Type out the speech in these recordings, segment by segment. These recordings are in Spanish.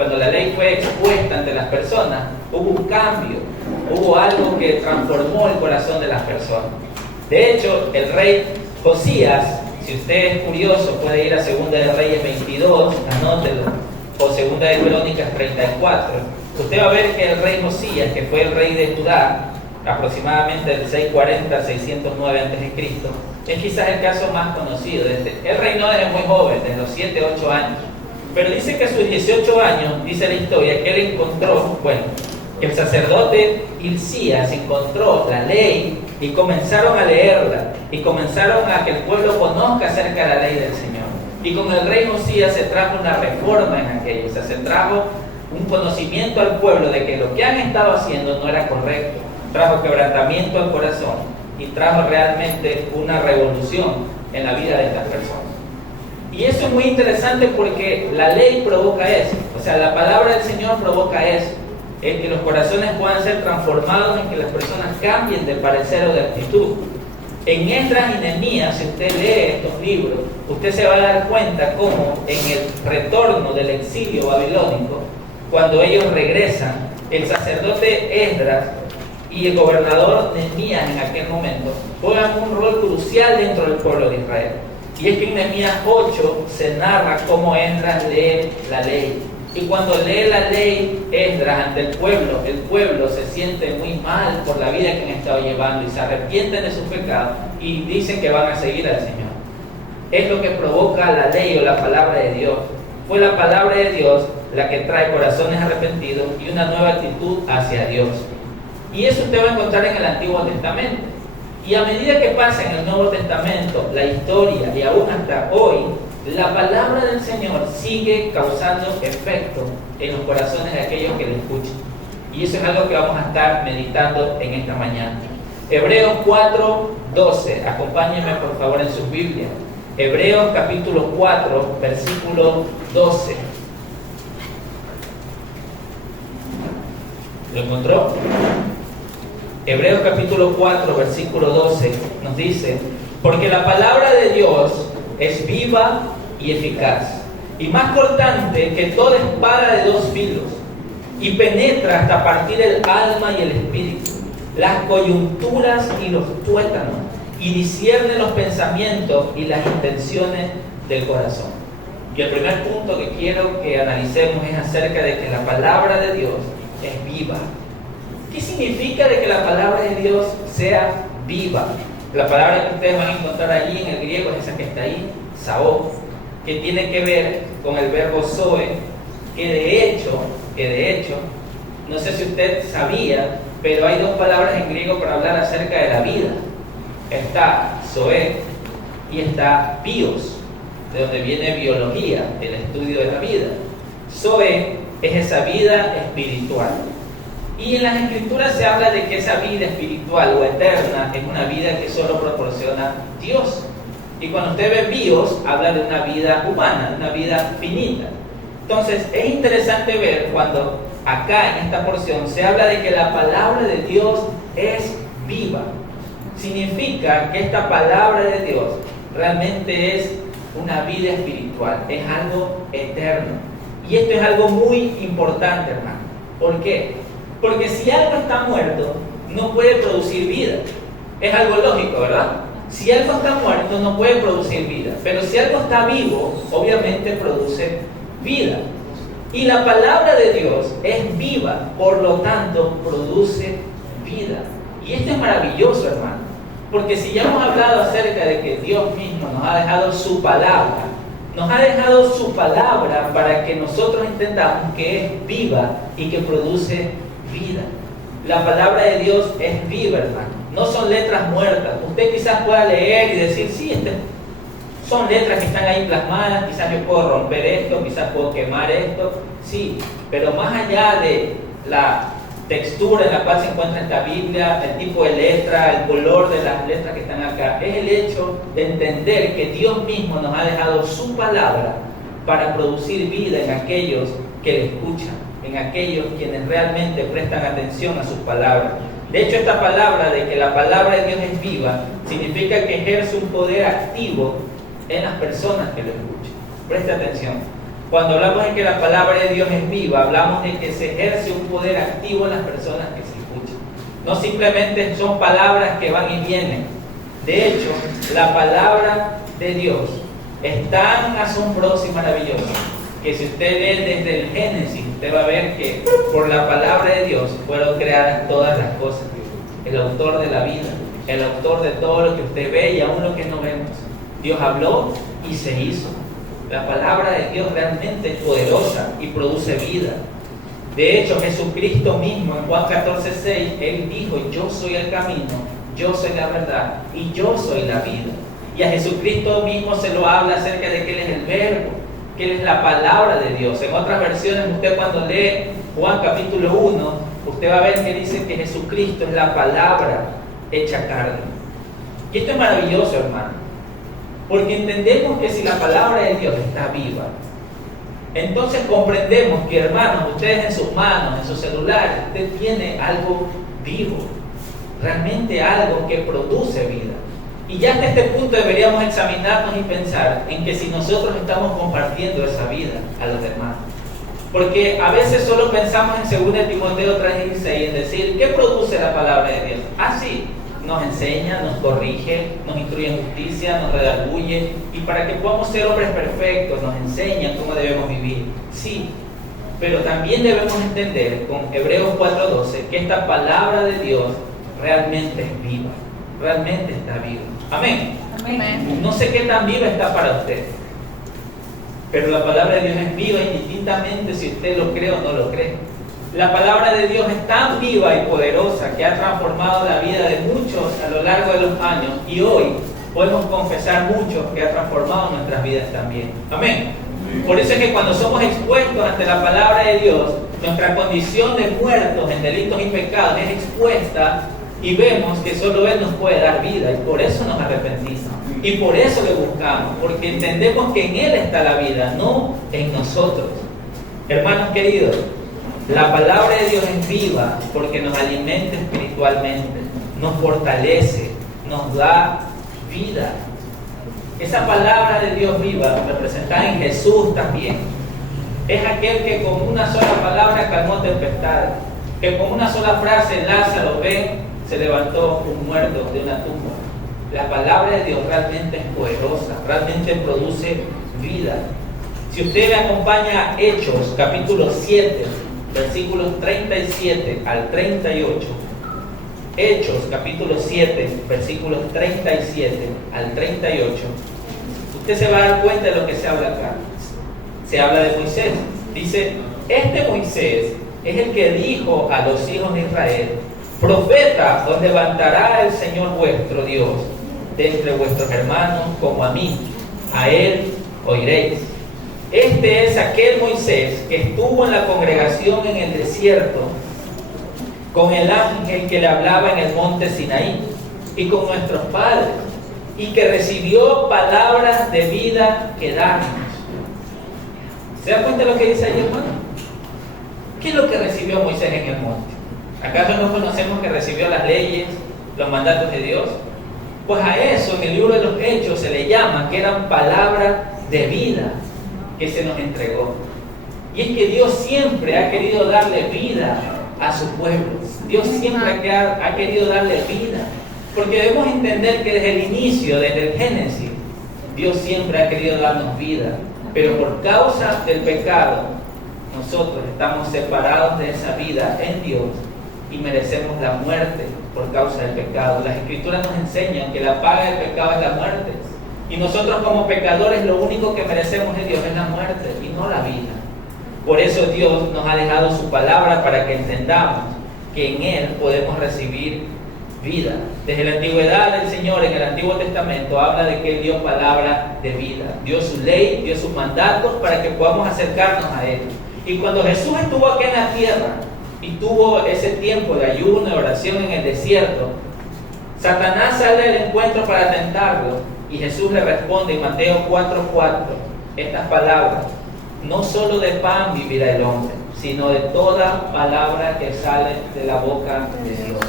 cuando la ley fue expuesta ante las personas, hubo un cambio, hubo algo que transformó el corazón de las personas. De hecho, el rey Josías, si usted es curioso, puede ir a 2 de Reyes 22, anótelo, o 2 de Crónicas 34. Usted va a ver que el rey Josías, que fue el rey de Judá, aproximadamente del 640 al 609 a.C., es quizás el caso más conocido. Él reinó desde muy joven, desde los 7, 8 años. Pero dice que a sus 18 años, dice la historia, que él encontró, que el sacerdote Hilcías encontró la ley y comenzaron a leerla y comenzaron a que el pueblo conozca acerca de la ley del Señor. Y con el rey Josías se trajo una reforma en aquello, o sea, se trajo un conocimiento al pueblo de que lo que han estado haciendo no era correcto, trajo quebrantamiento al corazón y trajo realmente una revolución en la vida de estas personas. Y eso es muy interesante porque la ley provoca eso, o sea, la palabra del Señor provoca eso, el que los corazones puedan ser transformados, en que las personas cambien de parecer o de actitud. En Esdras y Nehemías, si usted lee estos libros, usted se va a dar cuenta cómo en el retorno del exilio babilónico, cuando ellos regresan, el sacerdote Esdras y el gobernador Nehemías en aquel momento juegan un rol crucial dentro del pueblo de Israel. Y es que en Nehemías 8 se narra cómo Esdras lee la ley. Y cuando lee la ley Esdras ante el pueblo se siente muy mal por la vida que han estado llevando y se arrepienten de sus pecados y dicen que van a seguir al Señor. Es lo que provoca la ley o la palabra de Dios. Fue la palabra de Dios la que trae corazones arrepentidos y una nueva actitud hacia Dios. Y eso usted va a encontrar en el Antiguo Testamento. Y a medida que pasa en el Nuevo Testamento, la historia y aún hasta hoy, la palabra del Señor sigue causando efecto en los corazones de aquellos que le escuchan. Y eso es algo que vamos a estar meditando en esta mañana. Hebreos 4:12. Acompáñenme por favor en sus Biblias. Hebreos capítulo 4, versículo 12. ¿Lo encontró? Hebreos capítulo 4, versículo 12 nos dice: porque la palabra de Dios es viva y eficaz, y más cortante que toda espada de dos filos, y penetra hasta partir el alma y el espíritu, las coyunturas y los tuétanos, y discierne los pensamientos y las intenciones del corazón. Y el primer punto que quiero que analicemos es acerca de que la palabra de Dios es viva. ¿Qué significa de que la palabra de Dios sea viva? La palabra que ustedes van a encontrar allí en el griego es esa que está ahí, saó, que tiene que ver con el verbo zoe, que de hecho, no sé si usted sabía, pero hay dos palabras en griego para hablar acerca de la vida. Está zoe y está bios, de donde viene biología, el estudio de la vida. Zoe es esa vida espiritual. Y en las Escrituras se habla de que esa vida espiritual o eterna es una vida que solo proporciona Dios. Y cuando usted ve bios, habla de una vida humana, de una vida finita. Entonces, es interesante ver cuando acá en esta porción se habla de que la palabra de Dios es viva. Significa que esta palabra de Dios realmente es una vida espiritual, es algo eterno. Y esto es algo muy importante, hermano. ¿Por qué? Porque si algo está muerto, no puede producir vida. Es algo lógico, ¿verdad? Si algo está muerto, no puede producir vida. Pero si algo está vivo, obviamente produce vida. Y la palabra de Dios es viva, por lo tanto, produce vida. Y esto es maravilloso, hermano. Porque si ya hemos hablado acerca de que Dios mismo nos ha dejado su palabra, para que nosotros entendamos que es viva y que produce vida. La palabra de Dios es viva, hermano. No son letras muertas. Usted quizás pueda leer y decir, sí, son letras que están ahí plasmadas, quizás yo puedo romper esto, quizás puedo quemar esto, sí, pero más allá de la textura en la cual se encuentra esta Biblia, el tipo de letra, el color de las letras que están acá, es el hecho de entender que Dios mismo nos ha dejado su palabra para producir vida en aquellos que le escuchan, en aquellos quienes realmente prestan atención a sus palabras. De hecho, esta palabra de que la palabra de Dios es viva, significa que ejerce un poder activo en las personas que lo escuchan. Preste atención. Cuando hablamos de que la palabra de Dios es viva, hablamos de que se ejerce un poder activo en las personas que se escuchan. No simplemente son palabras que van y vienen. De hecho, la palabra de Dios es tan asombrosa y maravillosa que si usted lee desde el Génesis, usted va a ver que por la palabra de Dios fueron creadas todas las cosas. El autor de la vida, el autor de todo lo que usted ve y aún lo que no vemos. Dios habló y se hizo. La palabra de Dios realmente es poderosa y produce vida. De hecho, Jesucristo mismo en Juan 14:6, Él dijo: yo soy el camino, yo soy la verdad y yo soy la vida. Y a Jesucristo mismo se lo habla acerca de que Él es el verbo, que Él es la palabra de Dios. En otras versiones, usted cuando lee Juan capítulo 1, usted va a ver que dice que Jesucristo es la palabra hecha carne. Y esto es maravilloso, hermano, porque entendemos que si la palabra de Dios está viva, entonces comprendemos que, hermanos, ustedes en sus manos, en sus celulares, usted tiene algo vivo, realmente algo que produce vida. Y ya hasta este punto deberíamos examinarnos y pensar en que si nosotros estamos compartiendo esa vida a los demás. Porque a veces solo pensamos en 2 Timoteo 3:16, en decir, ¿qué produce la palabra de Dios? Ah, sí, nos enseña, nos corrige, nos instruye en justicia, nos redarguye, y para que podamos ser hombres perfectos, nos enseña cómo debemos vivir. Sí, pero también debemos entender con Hebreos 4:12 que esta palabra de Dios realmente es viva, realmente está viva. Amén. Amén. No sé qué tan viva está para usted, pero la palabra de Dios es viva indistintamente si usted lo cree o no lo cree. La palabra de Dios es tan viva y poderosa que ha transformado la vida de muchos a lo largo de los años, y hoy podemos confesar muchos que ha transformado nuestras vidas también. Amén. Por eso es que cuando somos expuestos ante la palabra de Dios, nuestra condición de muertos en delitos y pecados es expuesta, y vemos que solo Él nos puede dar vida, y por eso nos arrepentimos, y por eso le buscamos, porque entendemos que en Él está la vida, no en nosotros. Hermanos queridos, la palabra de Dios es viva porque nos alimenta espiritualmente, nos fortalece, nos da vida. Esa palabra de Dios viva, representada en Jesús también, es aquel que con una sola palabra calmó tempestades, que con una sola frase Lázaro, ven, se levantó un muerto de una tumba. La palabra de Dios realmente es poderosa, realmente produce vida. Si usted me acompaña a Hechos capítulo 7, versículos 37 al 38, Hechos capítulo 7, versículos 37 al 38, usted se va a dar cuenta de lo que se habla acá. Se habla de Moisés. Dice, este Moisés es el que dijo a los hijos de Israel: profeta os levantará el Señor vuestro Dios de entre vuestros hermanos como a mí, a Él oiréis. Este es aquel Moisés que estuvo en la congregación en el desierto con el ángel que le hablaba en el monte Sinaí y con nuestros padres, y que recibió palabras de vida que darnos. ¿Se da cuenta de lo que dice ahí, hermano? ¿Qué es lo que recibió Moisés en el monte? ¿Acaso no conocemos que recibió las leyes, los mandatos de Dios? Pues a eso en el libro de los Hechos se le llama que eran palabras de vida que se nos entregó. Y es que Dios siempre ha querido darle vida a su pueblo. Dios siempre ha querido darle vida. Porque debemos entender que desde el inicio, desde el Génesis, Dios siempre ha querido darnos vida. Pero por causa del pecado, nosotros estamos separados de esa vida en Dios y merecemos la muerte por causa del pecado. Las Escrituras nos enseñan que la paga del pecado es la muerte. Y nosotros como pecadores lo único que merecemos de Dios es la muerte y no la vida. Por eso Dios nos ha dejado su palabra para que entendamos que en Él podemos recibir vida. Desde la antigüedad del Señor, en el Antiguo Testamento, habla de que Él dio palabra de vida. Dio su ley, dio sus mandatos para que podamos acercarnos a Él. Y cuando Jesús estuvo aquí en la tierra y tuvo ese tiempo de ayuno y oración en el desierto, Satanás sale al encuentro para tentarlo. Y Jesús le responde en Mateo 4:4 estas palabras: no solo de pan vivirá el hombre, sino de toda palabra que sale de la boca de Dios.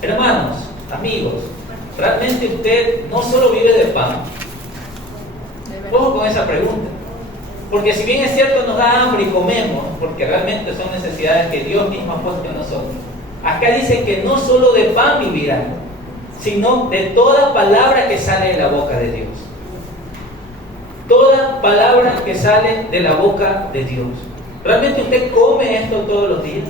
Hermanos, amigos, realmente usted no solo vive de pan. Ojo con esa pregunta. Porque si bien es cierto nos da hambre y comemos, porque realmente son necesidades que Dios mismo ha puesto en nosotros, acá dice que no solo de pan vivirán, sino de toda palabra que sale de la boca de Dios. Toda palabra que sale de la boca de Dios. ¿Realmente usted come esto todos los días?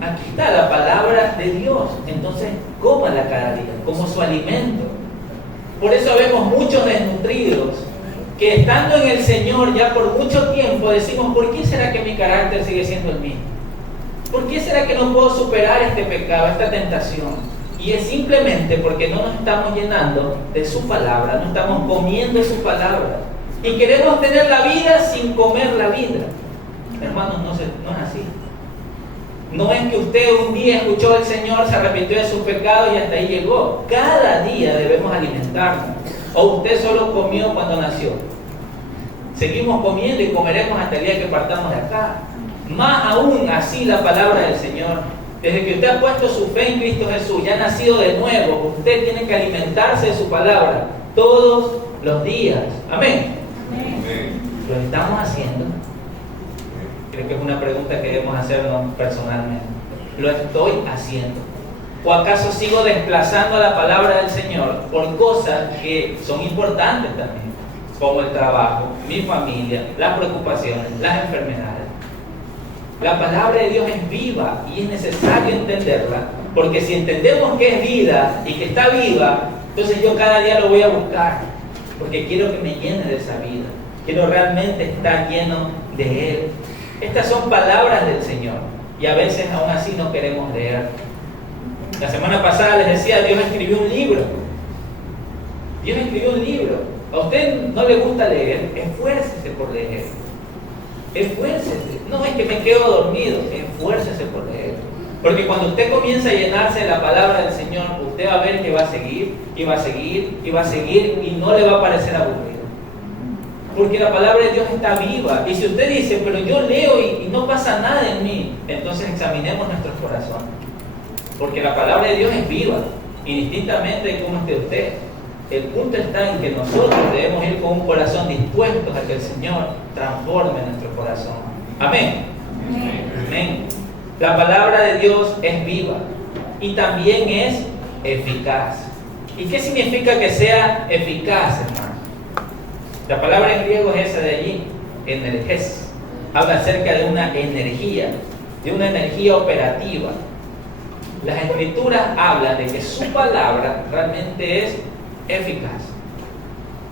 Aquí está la palabra de Dios. Entonces, cómala cada día, como su alimento. Por eso vemos muchos desnutridos que estando en el Señor ya por mucho tiempo decimos, ¿por qué será que mi carácter sigue siendo el mismo? ¿Por qué será que no puedo superar este pecado, esta tentación? Y es simplemente porque no nos estamos llenando de su palabra, no estamos comiendo su palabra. Y queremos tener la vida sin comer la vida. Hermanos, no es así. No es que usted un día escuchó al Señor, se arrepintió de sus pecados y hasta ahí llegó. Cada día debemos alimentarnos. ¿O usted solo comió cuando nació? Seguimos comiendo y comeremos hasta el día que partamos de acá. Más aún así la palabra del Señor. Desde que usted ha puesto su fe en Cristo Jesús, ya ha nacido de nuevo, usted tiene que alimentarse de su palabra todos los días. Amén. Amén. ¿Lo estamos haciendo? Creo que es una pregunta que debemos hacernos personalmente. ¿Lo estoy haciendo? ¿O acaso sigo desplazando la palabra del Señor por cosas que son importantes también? Como el trabajo, mi familia, las preocupaciones, las enfermedades. La palabra de Dios es viva y es necesario entenderla, porque si entendemos que es vida y que está viva, entonces yo cada día lo voy a buscar, porque quiero que me llene de esa vida. Quiero realmente estar lleno de Él. Estas son palabras del Señor y a veces aún así no queremos leer. La semana pasada les decía, Dios escribió un libro. Dios escribió un libro. A usted no le gusta leer, esfuércese por leer. Esfuércese. No es que me quedo dormido, esfuércese por leer. Porque cuando usted comienza a llenarse de la palabra del Señor, usted va a ver que va a seguir, y va a seguir, y va a seguir, y no le va a parecer aburrido. Porque la palabra de Dios está viva. Y si usted dice, pero yo leo y no pasa nada en mí, entonces examinemos nuestros corazones. Porque la palabra de Dios es viva, indistintamente de cómo esté usted. El punto está en que nosotros debemos ir con un corazón dispuesto a que el Señor transforme nuestro corazón. Amén. Amén. Amén. La palabra de Dios es viva y también es eficaz. ¿Y qué significa que sea eficaz, hermano? La palabra en griego es esa de allí, energés. Habla acerca de una energía operativa. Las Escrituras hablan de que su palabra realmente es eficaz.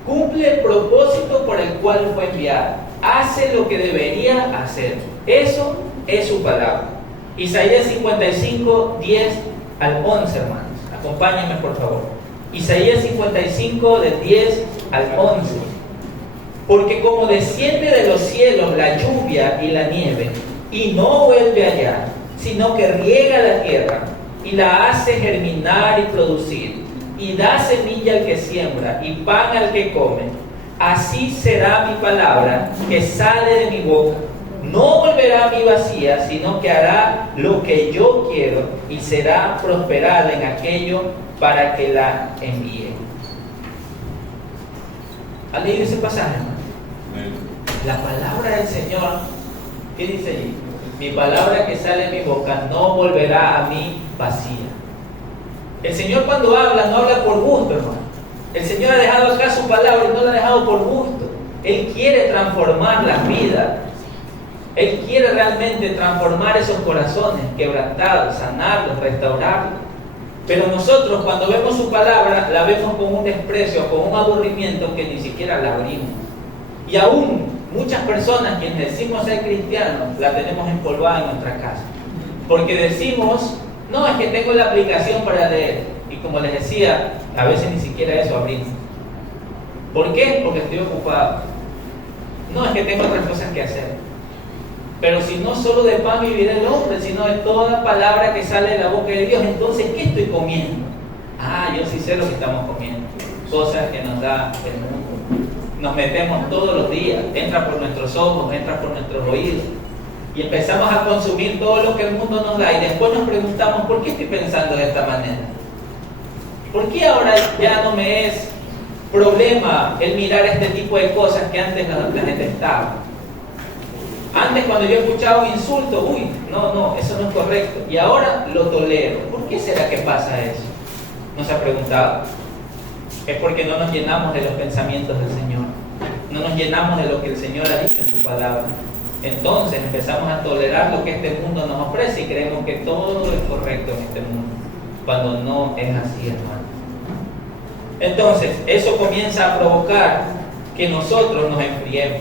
Cumple el propósito por el cual fue enviada. Hace lo que debería hacer. Eso es su palabra. Isaías 55, 10 al 11, hermanos. Acompáñenme, por favor. Isaías 55, del 10 al 11. Porque como desciende de los cielos la lluvia y la nieve, y no vuelve allá, sino que riega la tierra, y la hace germinar y producir, y da semilla al que siembra, y pan al que come, así será mi palabra que sale de mi boca. No volverá a mí vacía, sino que hará lo que yo quiero, y será prosperada en aquello para que la envíe. ¿Han leído ese pasaje, hermano? La palabra del Señor, ¿qué dice allí? Mi palabra que sale de mi boca no volverá a mí vacía. El Señor cuando habla, no habla por gusto, hermano. El Señor ha dejado acá su palabra y no la ha dejado por gusto. Él quiere transformar las vidas. Él quiere realmente transformar esos corazones quebrantados, sanarlos, restaurarlos. Pero nosotros cuando vemos su palabra, la vemos con un desprecio, con un aburrimiento que ni siquiera la abrimos. Y aún muchas personas quienes decimos ser cristianos, la tenemos empolvada en nuestra casa. Porque decimos, no, es que tengo la aplicación para leer. Y como les decía, a veces ni siquiera eso abrimos. ¿Por qué? Porque estoy ocupado. No, es que tengo otras cosas que hacer. Pero si no solo de pan vivirá el hombre, sino de toda palabra que sale de la boca de Dios, entonces ¿qué estoy comiendo? Yo sí sé lo que estamos comiendo. Cosas que nos da el mundo. Nos metemos todos los días, entra por nuestros ojos, entra por nuestros oídos. Y empezamos a consumir todo lo que el mundo nos da. Y después nos preguntamos, ¿por qué estoy pensando de esta manera? ¿Por qué ahora ya no me es problema el mirar este tipo de cosas que antes la detestaba? Antes cuando yo escuchaba un insulto, uy, no, eso no es correcto. Y ahora lo tolero. ¿Por qué será que pasa eso? ¿No se ha preguntado? Es porque no nos llenamos de los pensamientos del Señor. No nos llenamos de lo que el Señor ha dicho en su palabra. Entonces empezamos a tolerar lo que este mundo nos ofrece y creemos que todo es correcto en este mundo, cuando no es así, hermano. Entonces, eso comienza a provocar que nosotros nos enfriemos.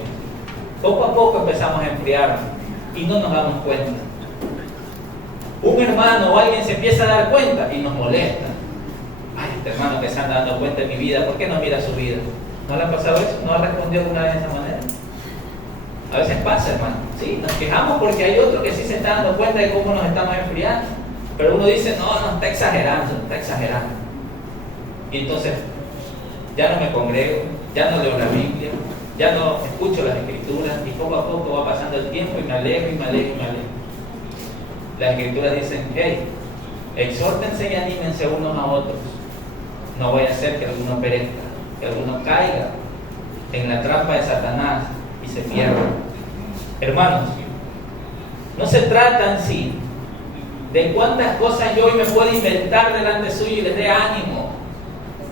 Poco a poco empezamos a enfriarnos y no nos damos cuenta. Un hermano o alguien se empieza a dar cuenta y nos molesta. Ay, este hermano que se anda dando cuenta de mi vida, ¿por qué no mira su vida? ¿No le ha pasado eso? ¿No ha respondido alguna vez de esa manera? A veces pasa, hermano. Sí, nos quejamos porque hay otro que sí se está dando cuenta de cómo nos estamos enfriando. Pero uno dice, no, está exagerando. Y entonces, ya no me congrego, ya no leo la Biblia, ya no escucho las Escrituras, y poco a poco va pasando el tiempo y me alejo. Las Escrituras dicen, hey, exhórtense y anímense unos a otros. No vaya a ser que alguno perezca, que alguno caiga en la trampa de Satanás y se pierda. Hermanos, no se trata en sí de cuántas cosas yo hoy me puedo inventar delante suyo y les dé ánimo.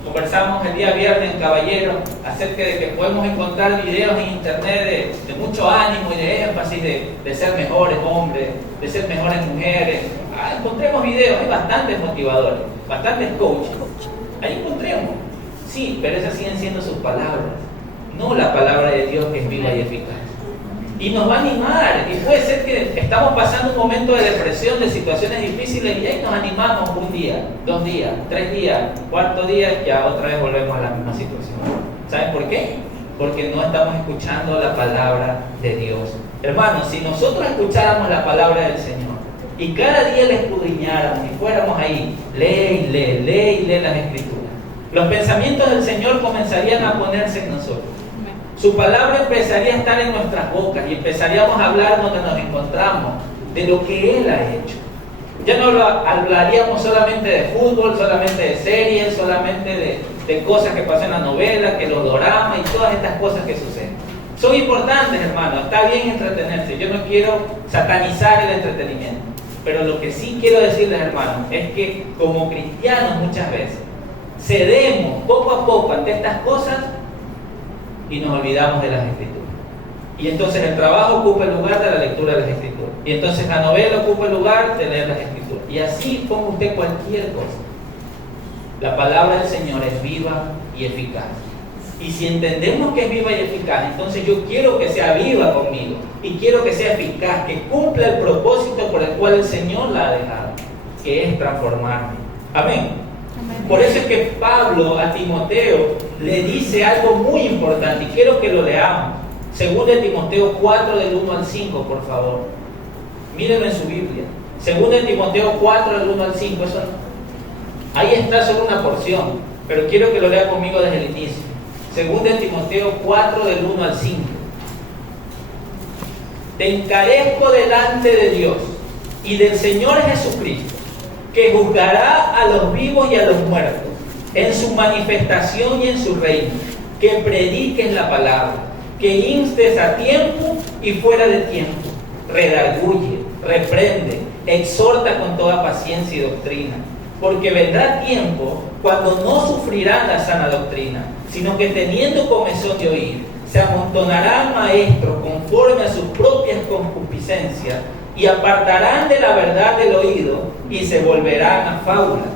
Conversamos el día viernes en Caballero acerca de que podemos encontrar videos en internet de mucho ánimo y de énfasis de ser mejores hombres, de ser mejores mujeres. Encontremos videos, hay bastantes motivadores, bastantes coaches. Ahí encontremos. Sí, pero esas siguen siendo sus palabras, no la palabra de Dios que es viva y eficaz. Y nos va a animar, y puede ser que estamos pasando un momento de depresión, de situaciones difíciles, y ahí nos animamos un día, 2 días, 3 días, 4 días, ya otra vez volvemos a la misma situación. ¿Saben por qué? Porque no estamos escuchando la palabra de Dios. Hermanos, si nosotros escucháramos la palabra del Señor, y cada día la escudriñáramos, y fuéramos ahí, lee y lee las Escrituras, los pensamientos del Señor comenzarían a ponerse en nosotros. Su palabra empezaría a estar en nuestras bocas y empezaríamos a hablar donde nos encontramos de lo que Él ha hecho. Ya no hablaríamos solamente de fútbol, solamente de series, solamente de cosas que pasan en la novela, que los doramas y todas estas cosas que suceden. Son importantes, hermano, está bien entretenerse. Yo no quiero satanizar el entretenimiento. Pero lo que sí quiero decirles, hermanos, es que como cristianos muchas veces cedemos poco a poco ante estas cosas y nos olvidamos de las Escrituras. Y entonces el trabajo ocupa el lugar de la lectura de las Escrituras. Y entonces la novela ocupa el lugar de leer las Escrituras. Y así ponga usted cualquier cosa. La palabra del Señor es viva y eficaz. Y si entendemos que es viva y eficaz, entonces yo quiero que sea viva conmigo. Y quiero que sea eficaz, que cumpla el propósito por el cual el Señor la ha dejado, que es transformarme. Amén. Por eso es que Pablo a Timoteo le dice algo muy importante y quiero que lo leamos. Según de Timoteo 4 del 1 al 5, por favor. Mírenlo en su Biblia. Según de Timoteo 4 del 1 al 5, eso no. Ahí está solo una porción, pero quiero que lo lea conmigo desde el inicio. Según de Timoteo 4 del 1 al 5. Te encarezco delante de Dios y del Señor Jesucristo, que juzgará a los vivos y a los muertos, en su manifestación y en su reino, que prediques la palabra, que instes a tiempo y fuera de tiempo, redarguye, reprende, exhorta con toda paciencia y doctrina, porque vendrá tiempo cuando no sufrirán la sana doctrina, sino que teniendo comezón de oír, se amontonarán maestros conforme a sus propias concupiscencias, y apartarán de la verdad del oído y se volverán a fábulas.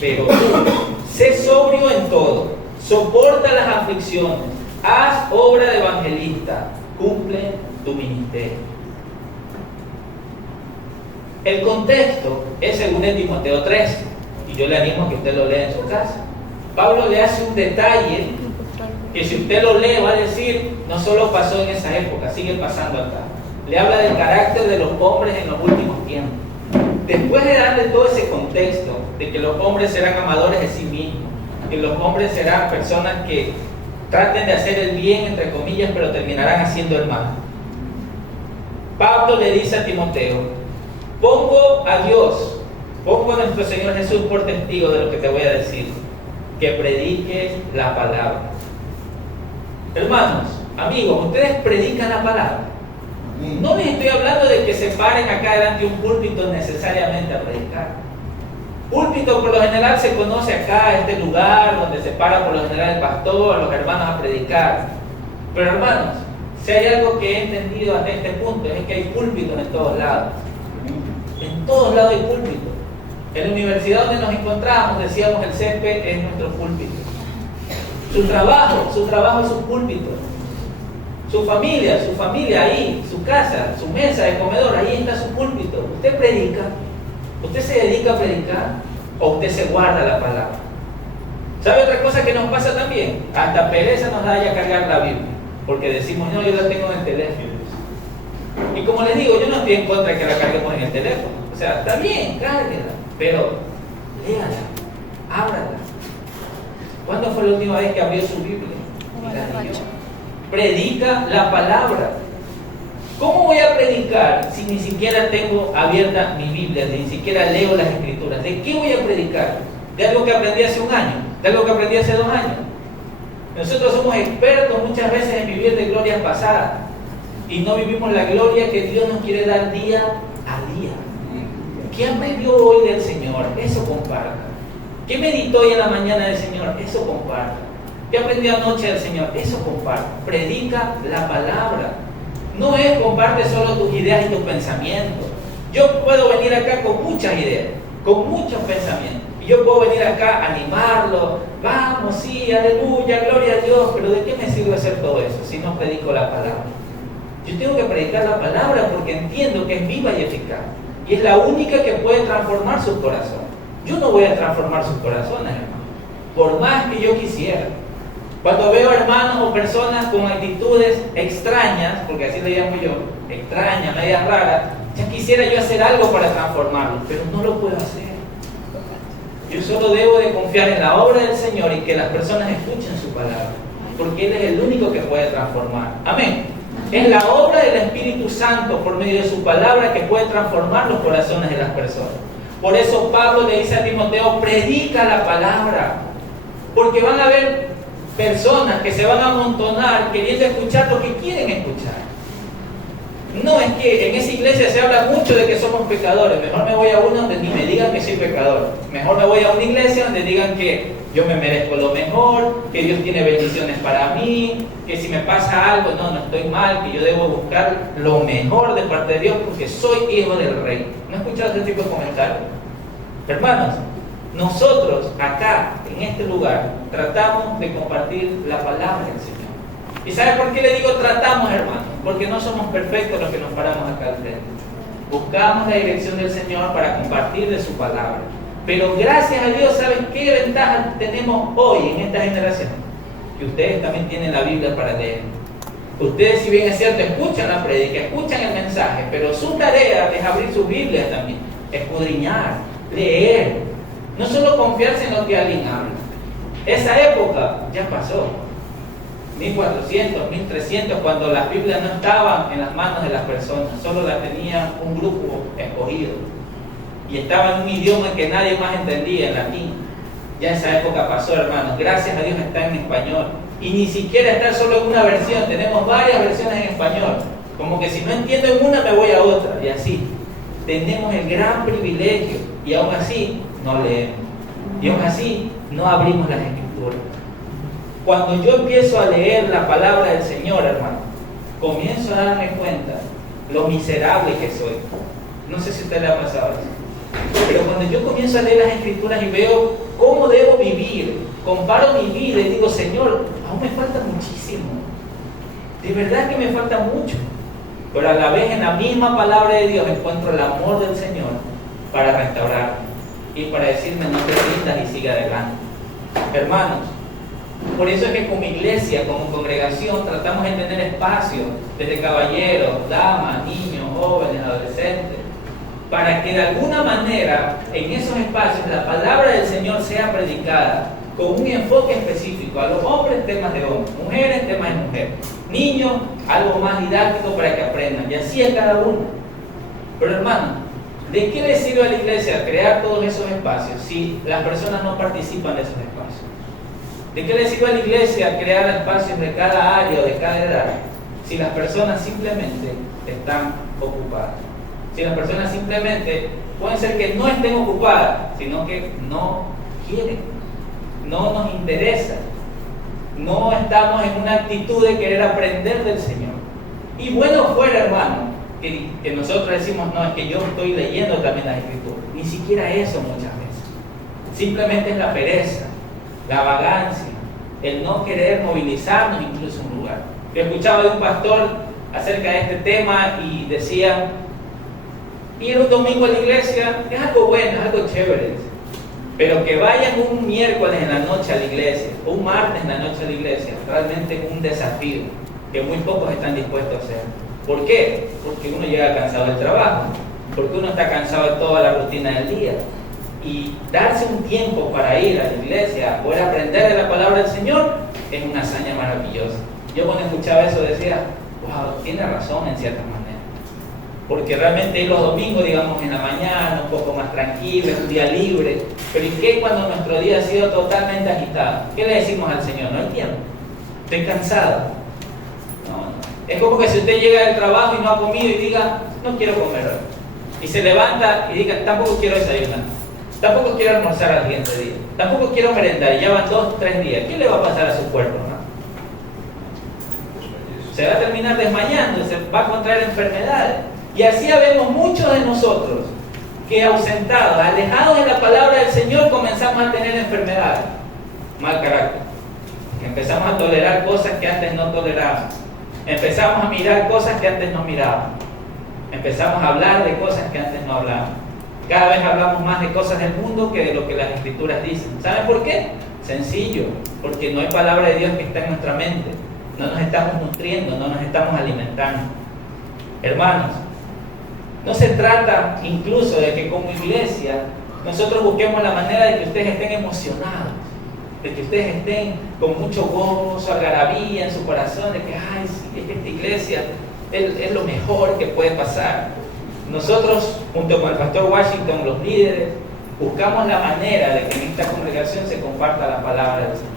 Pero tú, sé sobrio en todo, soporta las aflicciones, haz obra de evangelista, cumple tu ministerio. El contexto es según el Timoteo 3, y yo le animo a que usted lo lea en su casa. Pablo le hace un detalle que si usted lo lee va a decir, no solo pasó en esa época, sigue pasando acá. Le habla del carácter de los hombres en los últimos tiempos. Después de darle todo ese contexto de que los hombres serán amadores de sí mismos, que los hombres serán personas que traten de hacer el bien, entre comillas, pero terminarán haciendo el mal, Pablo le dice a Timoteo, pongo a Dios, pongo a nuestro Señor Jesús por testigo de lo que te voy a decir, que prediques la palabra. Hermanos, amigos, ¿ustedes predican la palabra? No les estoy hablando de que se paren acá delante de un púlpito necesariamente a predicar. Púlpito por lo general se conoce acá, este lugar donde se para por lo general el pastor, los hermanos a predicar. Pero hermanos, si hay algo que he entendido hasta este punto, es que hay púlpitos en todos lados. En todos lados hay púlpitos. En la universidad donde nos encontramos, decíamos, el césped es nuestro púlpito. Su trabajo es su púlpito. Su familia ahí, su casa, su mesa de comedor, ahí está su púlpito. Usted predica, usted se dedica a predicar o usted se guarda la palabra. ¿Sabe otra cosa que nos pasa también? Hasta pereza nos da ya cargar la Biblia, porque decimos, no, yo la tengo en el teléfono. Y como les digo, yo no estoy en contra de que la carguemos en el teléfono. O sea, está bien, cárguela, pero léala, ábrala. ¿Cuándo fue la última vez que abrió su Biblia? Predica la palabra. ¿Cómo voy a predicar si ni siquiera tengo abierta mi Biblia, ni siquiera leo las Escrituras? ¿De qué voy a predicar? ¿De algo que aprendí hace un año? ¿De algo que aprendí hace 2 años? Nosotros somos expertos muchas veces en vivir de glorias pasadas y no vivimos la gloria que Dios nos quiere dar día a día. ¿Qué aprendió hoy del Señor? Eso comparta. ¿Qué meditó hoy en la mañana del Señor? Eso comparta. ¿Qué aprendió anoche del Señor? Eso comparta. Predica la palabra. No es comparte solo tus ideas y tus pensamientos. Yo puedo venir acá con muchas ideas, con muchos pensamientos. Y yo puedo venir acá a animarlo. Vamos, sí, aleluya, gloria a Dios. Pero ¿de qué me sirve hacer todo eso si no predico la palabra? Yo tengo que predicar la palabra porque entiendo que es viva y eficaz. Y es la única que puede transformar su corazón. Yo no voy a transformar sus corazones, hermano, por más que yo quisiera. Cuando veo hermanos o personas con actitudes extrañas, porque así le llamo yo, extrañas, medias raras, ya quisiera yo hacer algo para transformarlo, pero no lo puedo hacer. Yo solo debo de confiar en la obra del Señor y que las personas escuchen su palabra, porque Él es el único que puede transformar. Amén. Es la obra del Espíritu Santo por medio de su palabra que puede transformar los corazones de las personas. Por eso Pablo le dice a Timoteo, predica la palabra, porque van a haber personas que se van a amontonar queriendo escuchar lo que quieren escuchar. No, es que en esa iglesia se habla mucho de que somos pecadores. Mejor me voy a una donde ni me digan que soy pecador. Mejor me voy a una iglesia donde digan que yo me merezco lo mejor, que Dios tiene bendiciones para mí, que si me pasa algo, no estoy mal, que yo debo buscar lo mejor de parte de Dios porque soy hijo del Rey. ¿No he escuchado este tipo de comentarios? Hermanos, nosotros acá, en este lugar, tratamos de compartir la palabra del Señor. ¿Y sabe por qué le digo tratamos, hermanos? Porque no somos perfectos los que nos paramos acá al frente. Buscamos la dirección del Señor para compartir de su palabra. Pero gracias a Dios, ¿saben qué ventaja tenemos hoy en esta generación? Que ustedes también tienen la Biblia para leer. Ustedes, si bien es cierto, escuchan la prédica, escuchan el mensaje, pero su tarea es abrir sus Biblias también, escudriñar, leer. No solo confiarse en lo que alguien habla. Esa época ya pasó. 1400, 1300, cuando las Biblias no estaban en las manos de las personas, solo las tenía un grupo escogido. Y estaba en un idioma que nadie más entendía, en latín. Ya esa época pasó, hermanos. Gracias a Dios está en español. Y ni siquiera está solo en una versión, tenemos varias versiones en español. Como que si no entiendo en una, me voy a otra. Y así. Tenemos el gran privilegio. Y aún así, no leemos. Y aún así, no abrimos las Escrituras. Cuando yo empiezo a leer la palabra del Señor, hermano, comienzo a darme cuenta lo miserable que soy. No sé si a usted le ha pasado eso. Pero cuando yo comienzo a leer las Escrituras y veo cómo debo vivir, comparo mi vida y digo, Señor, aún me falta muchísimo. De verdad que me falta mucho. Pero a la vez en la misma palabra de Dios encuentro el amor del Señor para restaurarme y para decirme no te rindas y siga adelante. Hermanos, por eso es que como iglesia, como congregación, tratamos de tener espacios desde caballeros, damas, niños, jóvenes, adolescentes, para que de alguna manera en esos espacios la palabra del Señor sea predicada con un enfoque específico. A los hombres, temas de hombres; mujeres, temas de mujeres; niños, algo más didáctico para que aprendan, y así es cada uno. Pero hermano, ¿de qué le sirve a la iglesia crear todos esos espacios si las personas no participan de esos espacios? ¿De qué le sirve a la iglesia crear espacios de cada área o de cada edad si las personas simplemente están ocupadas. Si las personas simplemente pueden ser que no estén ocupadas, sino que no quieren, no nos interesa, no estamos en una actitud de querer aprender del Señor. Y bueno fuera, hermano, que nosotros decimos, no, es que yo estoy leyendo también las Escrituras. Ni siquiera eso muchas veces. Simplemente es la pereza, la vagancia, el no querer movilizarnos incluso en un lugar. Yo escuchaba de un pastor acerca de este tema y decía, ir un domingo a la iglesia es algo bueno, es algo chévere, pero que vayan un miércoles en la noche a la iglesia o un martes en la noche a la iglesia realmente es un desafío que muy pocos están dispuestos a hacer. ¿Por qué? Porque uno llega cansado del trabajo, porque uno está cansado de toda la rutina del día, y darse un tiempo para ir a la iglesia, poder aprender de la palabra del Señor, es una hazaña maravillosa. Yo cuando escuchaba eso decía, wow, tiene razón en cierta manera. Porque realmente ir los domingos, digamos, en la mañana, un poco más tranquilo, es un día libre. Pero ¿y qué cuando nuestro día ha sido totalmente agitado? ¿Qué le decimos al Señor? No hay tiempo. Estoy cansado. No. Es como que si usted llega del trabajo y no ha comido y diga, no quiero comer hoy. Y se levanta y diga, tampoco quiero desayunar. Tampoco quiero almorzar al siguiente día. Tampoco quiero merendar. Y ya van 2, 3 días. ¿Qué le va a pasar a su cuerpo, no? Se va a terminar desmayando, se va a contraer enfermedades. Y así habemos muchos de nosotros que ausentados, alejados de la palabra del Señor, comenzamos a tener enfermedades, mal carácter. Empezamos a tolerar cosas que antes no tolerábamos. Empezamos a mirar cosas que antes no mirábamos. Empezamos a hablar de cosas que antes no hablábamos. Cada vez hablamos más de cosas del mundo que de lo que las Escrituras dicen. ¿Saben por qué? Sencillo, porque no hay palabra de Dios que está en nuestra mente. No nos estamos nutriendo, no nos estamos alimentando. Hermanos, no se trata incluso de que como iglesia nosotros busquemos la manera de que ustedes estén emocionados, de que ustedes estén con mucho gozo, algarabía en su corazón, de que, ay, sí, es que esta iglesia es lo mejor que puede pasar. Nosotros, junto con el pastor Washington, los líderes, buscamos la manera de que en esta congregación se comparta la palabra del Señor,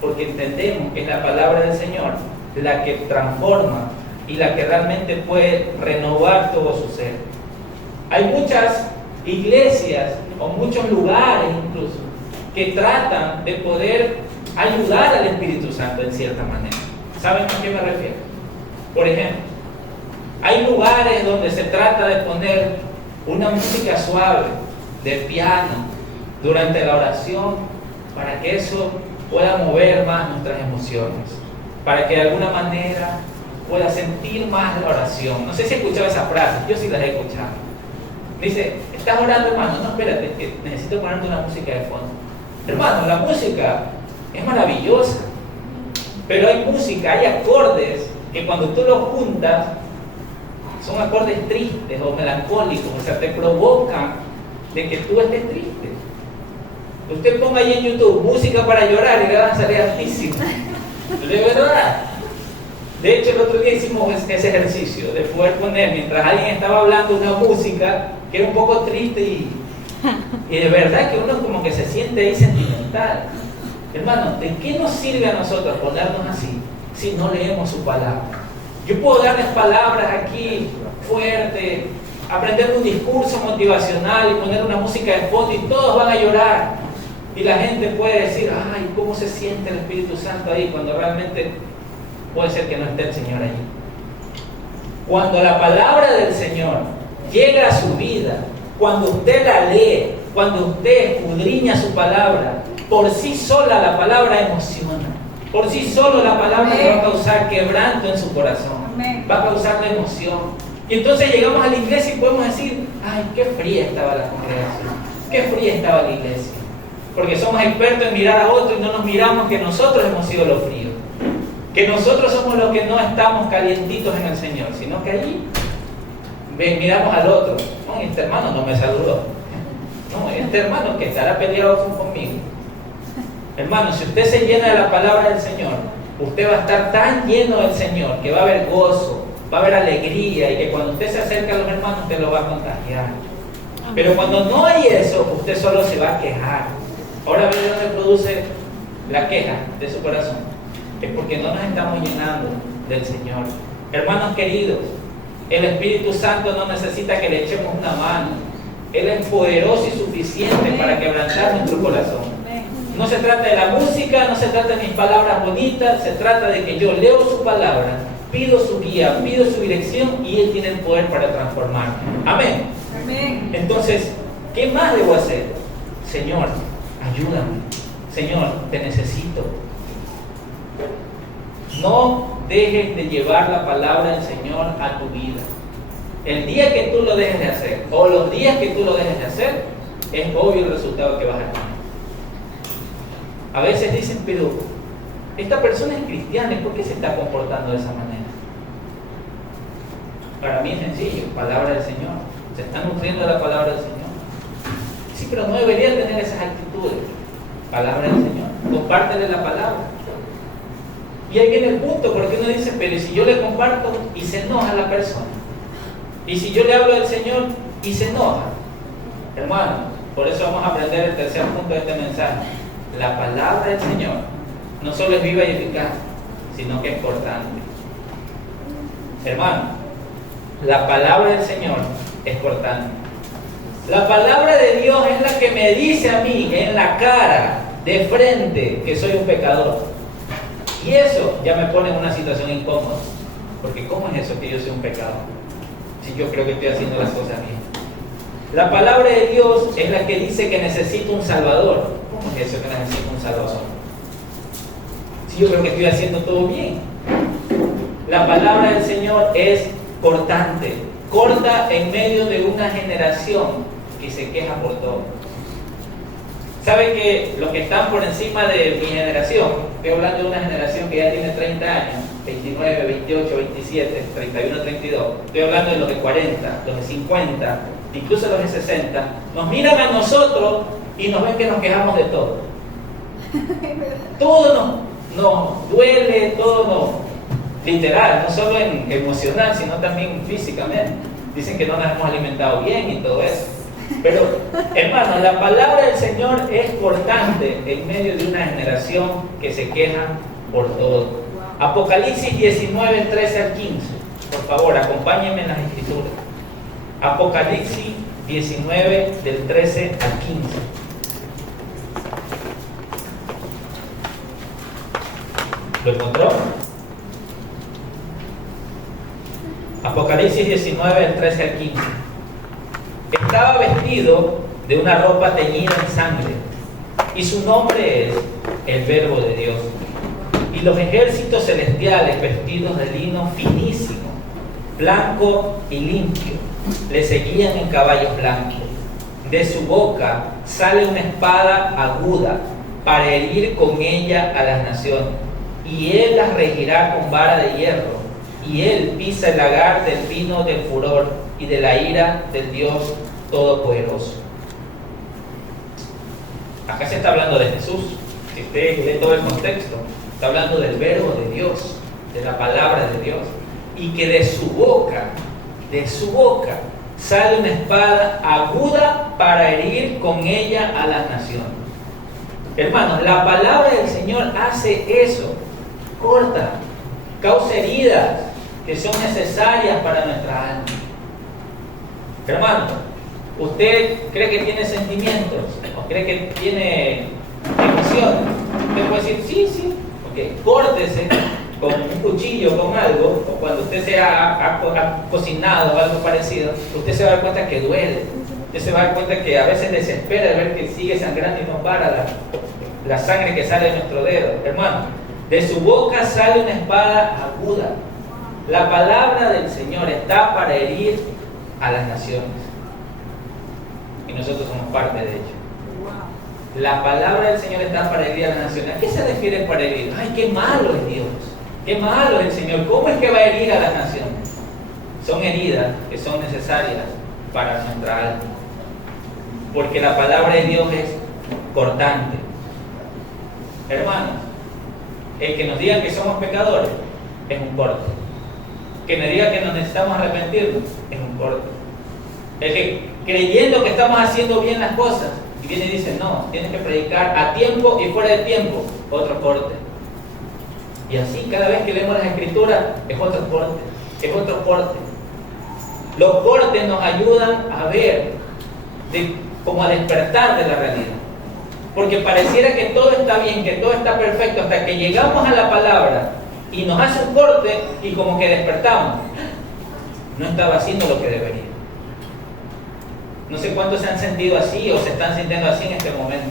porque entendemos que es la palabra del Señor la que transforma y la que realmente puede renovar todo su ser. Hay muchas iglesias o muchos lugares incluso que tratan de poder ayudar al Espíritu Santo en cierta manera. ¿Saben a qué me refiero? Por ejemplo, hay lugares donde se trata de poner una música suave de piano durante la oración para que eso pueda mover más nuestras emociones, para que de alguna manera pueda sentir más la oración. No sé si he escuchado esas frases, yo sí las he escuchado. Dice, ¿estás orando, hermano? No, espérate, que necesito ponerte una música de fondo. Hermano, la música es maravillosa, pero hay música, hay acordes que cuando tú los juntas son acordes tristes o melancólicos, o sea, te provocan de que tú estés triste. Usted ponga ahí en YouTube música para llorar y le van a salir altísimo. De verdad. De hecho, el otro día hicimos ese ejercicio de poder poner, mientras alguien estaba hablando, una música que era un poco triste y de verdad que uno como que se siente ahí sentimental. Hermano, ¿de qué nos sirve a nosotros ponernos así si no leemos su palabra? Yo puedo darles palabras aquí fuertes, aprender un discurso motivacional y poner una música de fondo y todos van a llorar. Y la gente puede decir, ay, ¿cómo se siente el Espíritu Santo ahí? Cuando realmente puede ser que no esté el Señor allí. Cuando la palabra del Señor llega a su vida, cuando usted la lee, cuando usted escudriña su palabra, por sí sola la palabra emociona. Por sí solo la palabra le va a causar quebranto en su corazón. Va a causar una emoción. Y entonces llegamos a la iglesia y podemos decir, ay, qué fría estaba la congregación, qué fría estaba la iglesia. Porque somos expertos en mirar a otro y no nos miramos que nosotros hemos sido los fríos. Que nosotros somos los que no estamos calientitos en el Señor, sino que allí miramos al otro. No, este hermano no me saludó. No, este hermano que estará peleado conmigo. Hermano, si usted se llena de la palabra del Señor, usted va a estar tan lleno del Señor que va a haber gozo, va a haber alegría y que cuando usted se acerca a los hermanos, usted los va a contagiar. Pero cuando no hay eso, usted solo se va a quejar. Ahora ve dónde produce la queja de su corazón. Es porque no nos estamos llenando del Señor. Hermanos queridos, el Espíritu Santo no necesita que le echemos una mano. Él es poderoso y suficiente para quebrantar nuestro corazón. No se trata de la música, no se trata de mis palabras bonitas, se trata de que yo leo su palabra, pido su guía, pido su dirección y Él tiene el poder para transformarme. Amén. Amén. Entonces, ¿qué más debo hacer? Señor, ayúdame. Señor, te necesito. No dejes de llevar la palabra del Señor a tu vida. El día que tú lo dejes de hacer, o los días que tú lo dejes de hacer, es obvio el resultado que vas a tener. A veces dicen, pero esta persona es cristiana, ¿y por qué se está comportando de esa manera? Para mí es sencillo, palabra del Señor. Se está nutriendo de la palabra del Señor. Sí, pero no debería tener esas actitudes. Palabra del Señor. Compártele la palabra. Y ahí viene el punto, porque uno dice, pero si yo le comparto y se enoja la persona, y si yo le hablo del Señor y se enoja, hermano, por eso vamos a aprender el tercer punto de este mensaje. La palabra del Señor no solo es viva y eficaz, sino que es cortante. Hermano, la palabra del Señor es cortante. La palabra de Dios es la que me dice a mí en la cara, de frente, que soy un pecador. Y eso ya me pone en una situación incómoda. Porque ¿cómo es eso que yo soy un pecador? Si yo creo que estoy haciendo las cosas bien. La palabra de Dios es la que dice que necesito un Salvador. ¿Cómo es eso que necesito un Salvador? Si yo creo que estoy haciendo todo bien. La palabra del Señor es cortante. Corta en medio de una generación que se queja por todo. ¿Sabe que los que están por encima de mi generación, estoy hablando de una generación que ya tiene 30 años, 29, 28, 27, 31, 32, estoy hablando de los de 40, los de 50, incluso los de 60, nos miran a nosotros y nos ven que nos quejamos de todo. Todo nos duele, todo nos, literal, no solo en emocional, sino también físicamente. Dicen que no nos hemos alimentado bien y todo eso. Pero, hermanos, la palabra del Señor es cortante en medio de una generación que se queja por todo. Apocalipsis 19, 13 al 15. Por favor, acompáñenme en las escrituras. Apocalipsis 19, del 13 al 15. ¿Lo encontró? Apocalipsis 19, del 13 al 15. Estaba vestido de una ropa teñida en sangre, y su nombre es el Verbo de Dios. Y los ejércitos celestiales, vestidos de lino finísimo, blanco y limpio, le seguían en caballos blancos. De su boca sale una espada aguda para herir con ella a las naciones, y él las regirá con vara de hierro, y él pisa el lagar del vino del furor y de la ira del Dios Todopoderoso. Acá se está hablando de Jesús. Si usted lee todo el contexto, está hablando del Verbo de Dios, de la palabra de Dios, y que de su boca sale una espada aguda para herir con ella a las naciones. Hermanos, la palabra del Señor hace eso, corta, causa heridas que son necesarias para nuestra alma. Hermano, ¿usted cree que tiene sentimientos? ¿O cree que tiene emociones? Usted puede decir, sí, ok, córtese con un cuchillo, con algo, o cuando usted se ha cocinado o algo parecido, usted se va a dar cuenta que duele. Usted se va a dar cuenta que a veces desespera de ver que sigue sangrando y no para la sangre que sale de nuestro dedo. Hermano, de su boca sale una espada aguda. La palabra del Señor está para herir a las naciones. Y nosotros somos parte de ello. La palabra del Señor está para herir a las naciones. ¿A qué se refiere para herir? ¡Ay, qué malo es Dios! ¡Qué malo es el Señor! ¿Cómo es que va a herir a las naciones? Son heridas que son necesarias para nuestra alma. Porque la palabra de Dios es cortante. Hermanos, el que nos diga que somos pecadores es un corte. Que nos diga que nos necesitamos arrepentirnos es un corte. El que creyendo que estamos haciendo bien las cosas y viene y dice, no, tienes que predicar a tiempo y fuera de tiempo, otro corte. Y así cada vez que leemos las escrituras es otro corte, es otro corte. Los cortes nos ayudan a ver, como a despertar de la realidad. Porque pareciera que todo está bien, que todo está perfecto, hasta que llegamos a la palabra y nos hace un corte y como que despertamos. No estaba haciendo lo que debería. No sé cuántos se han sentido así o se están sintiendo así en este momento.